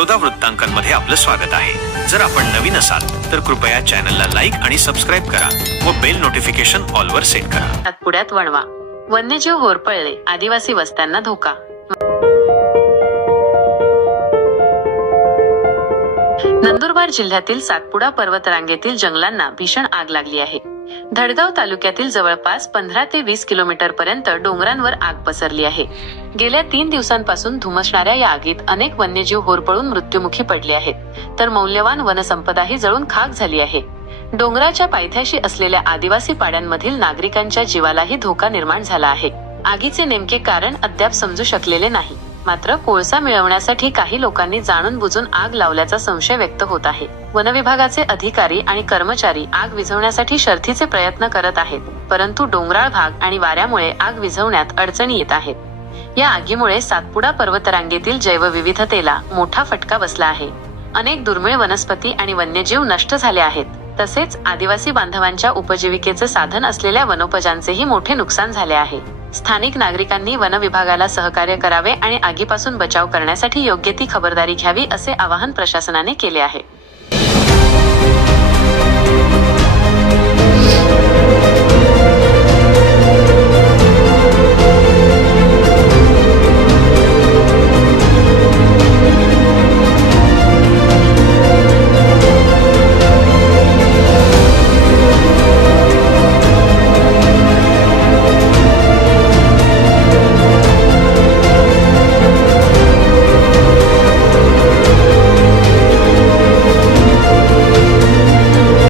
बडोदा वृत्तांकनमध्ये आपलं स्वागत आहे. जर आपण नवीन असाल तर कृपया चॅनलला लाईक आणि सबस्क्राईब करा व बेल नोटिफिकेशन ऑलवर सेट करा. सातपुड्यात वणवा. वन्यजीव होरपळले आदिवासी वस्त्यांना धोका. नंदुरबार जिल्ह्यातील सातपुडा पर्वतरांगेतील जंगलांना भीषण आग लागली आहे. धडगाव तालुक्यातील जवळपास पंधरा ते वीस किलोमीटर पर्यंत डोंगरांवर आग पसरली आहे. गेल्या तीन दिवसांपासून धुमसणाऱ्या या आगीत अनेक वन्यजीव होरपळून मृत्युमुखी पडले आहेत. तर मौल्यवान वनसंपदाही जळून खाक झाली आहे. डोंगराच्या पायथ्याशी असलेल्या आदिवासी पाड्यांमधील नागरिकांच्या जीवालाही धोका निर्माण झाला आहे. आगीचे नेमके कारण अद्याप समजू शकलेले नाही. मात्र कोळसा मिळवण्यासाठी काही लोकांनी जाणून बुजून आग लावल्याचा संशय व्यक्त होत आहे. वनविभागाचे अधिकारी आणि कर्मचारी आग विझवण्यासाठी शर्थीचे प्रयत्न करत आहेत परंतु डोंगराळ भाग आणि वाऱ्यामुळे आग विझवण्यात अडचणी येत आहेत. या आगीमुळे सातपुडा पर्वतरांगेतील जैवविविधतेला मोठा फटका बसला आहे. अनेक दुर्मिळ वनस्पती आणि वन्यजीव नष्ट झाले आहेत. तसेच आदिवासी बांधवांच्या उपजीविकेचे साधन असलेल्या वनोपजांचेही मोठे नुकसान झाले आहे. स्थानिक नागरिकांनी वन विभागाला सहकार्य करावे आणि आगीपासून बचाव करण्यासाठी योग्य ती खबरदारी घ्यावी असे आवाहन प्रशासनाने केले आहे.